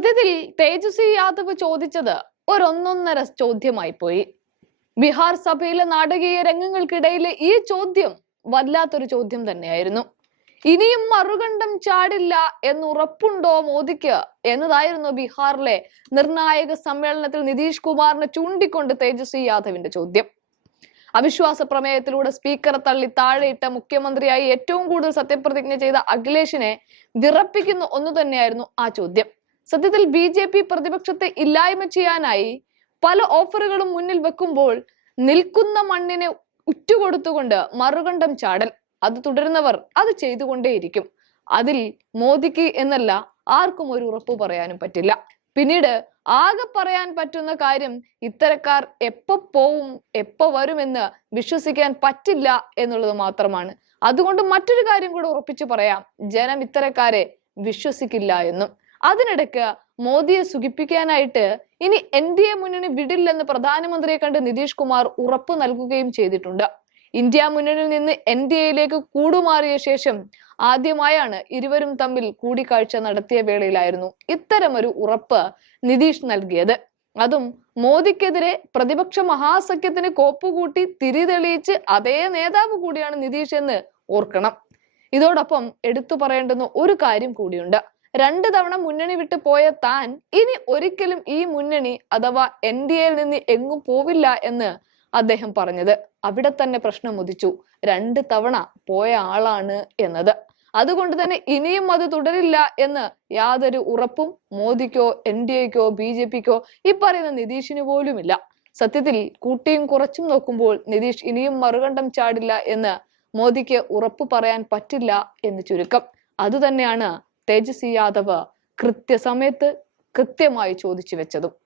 സത്യത്തിൽ തേജസ്വി യാദവ് ചോദിച്ചത് ഒരൊന്നൊന്നര ചോദ്യമായി പോയി. ബീഹാർ സഭയിലെ നാടകീയ രംഗങ്ങൾക്കിടയിലെ ഈ ചോദ്യം വല്ലാത്തൊരു ചോദ്യം തന്നെയായിരുന്നു. ഇനിയും മറുകണ്ഠം ചാടില്ല എന്ന് ഉറപ്പുണ്ടോ മോദിക്ക് എന്നതായിരുന്നു ബീഹാറിലെ നിർണായക സമ്മേളനത്തിൽ നിതീഷ് കുമാറിനെ ചൂണ്ടിക്കൊണ്ട് തേജസ്വി യാദവിന്റെ ചോദ്യം. അവിശ്വാസ പ്രമേയത്തിലൂടെ സ്പീക്കറെ തള്ളി താഴെയിട്ട മുഖ്യമന്ത്രിയായി ഏറ്റവും കൂടുതൽ സത്യപ്രതിജ്ഞ ചെയ്ത അഖിലേഷിനെ വിറപ്പിക്കുന്ന ഒന്നു തന്നെയായിരുന്നു ആ ചോദ്യം. സത്യത്തിൽ ബി ജെ പി പ്രതിപക്ഷത്തെ ഇല്ലായ്മ ചെയ്യാനായി പല ഓഫറുകളും മുന്നിൽ വെക്കുമ്പോൾ നിൽക്കുന്ന മണ്ണിനെ ഉറ്റുകൊടുത്തുകൊണ്ട് മറുകണ്ഠം ചാടൽ. അത് തുടരുന്നവർ അത് ചെയ്തുകൊണ്ടേയിരിക്കും. അതിൽ മോദിക്ക് എന്നല്ല ആർക്കും ഒരു ഉറപ്പ് പറയാനും പറ്റില്ല. പിന്നീട് ആകെ പറയാൻ പറ്റുന്ന കാര്യം ഇത്തരക്കാർ എപ്പോ പോവും എപ്പോ വരുമെന്ന് വിശ്വസിക്കാൻ പറ്റില്ല എന്നുള്ളത് മാത്രമാണ്. അതുകൊണ്ട് മറ്റൊരു കാര്യം കൂടെ ഉറപ്പിച്ചു പറയാം. ജനം ഇത്തരക്കാരെ വിശ്വസിക്കില്ല എന്നും. അതിനിടയ്ക്ക് മോദിയെ സുഖിപ്പിക്കാനായിട്ട് ഇനി എൻ ഡി എ മുന്നണി വിടില്ലെന്ന് പ്രധാനമന്ത്രിയെ കണ്ട് നിതീഷ് കുമാർ ഉറപ്പ് നൽകുകയും ചെയ്തിട്ടുണ്ട്. ഇന്ത്യ മുന്നണിയിൽ നിന്ന് എൻ ഡി എയിലേക്ക് കൂടുമാറിയ ശേഷം ആദ്യമായാണ് ഇരുവരും തമ്മിൽ കൂടിക്കാഴ്ച നടത്തിയ വേളയിലായിരുന്നു ഇത്തരമൊരു ഉറപ്പ് നിതീഷ് നൽകിയത്. അതും മോദിക്കെതിരെ പ്രതിപക്ഷ മഹാസഖ്യത്തിന് കോപ്പുകൂട്ടി തിരിതെളിയിച്ച് അതേ നേതാവ് കൂടിയാണ് നിതീഷ് എന്ന് ഓർക്കണം. ഇതോടൊപ്പം എടുത്തു പറയേണ്ടുന്ന ഒരു കാര്യം കൂടിയുണ്ട്. രണ്ട് തവണ മുന്നണി വിട്ട് പോയ താൻ ഇനി ഒരിക്കലും ഈ മുന്നണി അഥവാ എൻ ഡി എയിൽ നിന്ന് എങ്ങും പോവില്ല എന്ന് അദ്ദേഹം പറഞ്ഞത്. അവിടെ തന്നെ പ്രശ്നം ഉദിച്ചു. രണ്ട് തവണ പോയ ആളാണ് എന്നത്. അതുകൊണ്ട് തന്നെ ഇനിയും അത് തുടരില്ല എന്ന് യാതൊരു ഉറപ്പും മോദിക്കോ എൻ ഡി എക്കോ ബി ജെ പിക്കോ ഈ പറയുന്ന നിതീഷിന് പോലുമില്ല. സത്യത്തിൽ കൂട്ടിയും കുറച്ചും നോക്കുമ്പോൾ നിതീഷ് ഇനിയും മറുകണ്ഠം ചാടില്ല എന്ന് മോദിക്ക് ഉറപ്പ് പറയാൻ പറ്റില്ല എന്ന് ചുരുക്കം. അതുതന്നെയാണ് തേജസ്വി യാദവ് കൃത്യസമയത്ത് കൃത്യമായി ചോദിച്ചു വെച്ചതും.